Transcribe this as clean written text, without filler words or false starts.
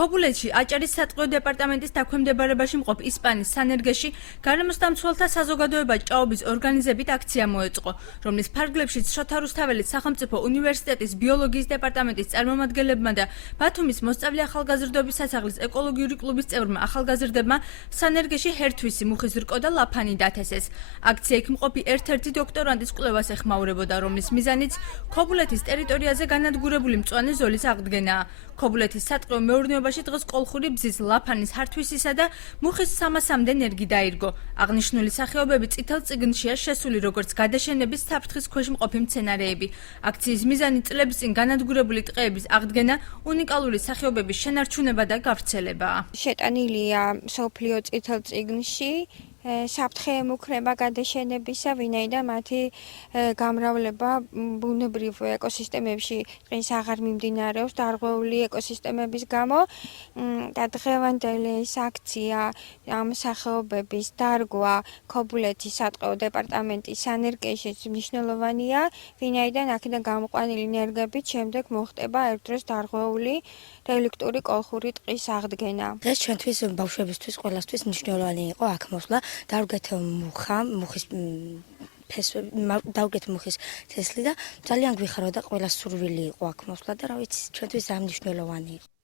ქობულეთში აჭარის სატყეო დეპარტამენტის დაქვემდებარებაში მყოფ ისპანის სანერგეში გარემოსდამცველთა საზოგადოება ჭაობის ორგანიზებით აქცია მოეწყო, რომლის ფარგლებშიც შოთა რუსთაველის სახელმწიფო უნივერსიტეტის ბიოლოგიის დეპარტამენტის წარმომადგენლებმა და ბათუმის მოსწავლე ახალგაზრდობის სასახლის ეკოლოგიური კლუბის წევრმა ახალგაზრდებმა სანერგეში ჰერთვისი, მუხის რკო და ლაფანი დათესეს. აქცია იქ მყოფი ერთ-ერთი დოქტორანტის კვლევას ეხმაურებოდა, რომლის მიზანიც ქობულეთის ტერიტორიაზე განადგურებული მწვანე ზოლის აღდგენაა. ქობულეთის სატყეო მეურნეობაში დღეს კოლხური ბზის, ლაფანის, ჰართვისისა და მუხის 300-მდე ნერგი დაირგო. აღნიშნული სახეობები წითელ წიგნშია შესული როგორც გადაშენების საფრთხის ქვეშ მყოფი მცენარეები. აქციის მიზანი წლების წინ განადგურებული ტყეების აღდგენა, უნიკალური სახეობების შენარჩუნება და გავრცელებაა. შეტანილია მსოფლიო წითელ წიგნში საფრთხე ემუქრება გადაშენებისა, ვინაიდან მათი გამრავლება ბუნებრივ ეკოსისტემებში დღეს აღარ მიმდინარეობს დარღვეული ეკოსისტემების გამო და დღევანდელი ეს აქცია ამ სახეობების დარგვა ქობულეთის სატყეო დეპარტამენტის სანერგეშიც მნიშვნელოვანია, ვინაიდან აქედან გამოყვანილი ნერგებით შემდეგ მოხდება ერთდროს დარღვეული რელიქტური კოლხური ტყის აღდგენა. დღეს ჩვენთვის ბავშვებისთვის ყველასთვის მნიშვნელოვანი იყო აქ მოსვლა. დავდგეთ მუხის თესლი და ძალიან გვიხარდა და ყველა სურვილი იყო აქ მოსვლა და რა ვიცი, ჩვენთვის ძალიან მნიშვნელოვანი იყო.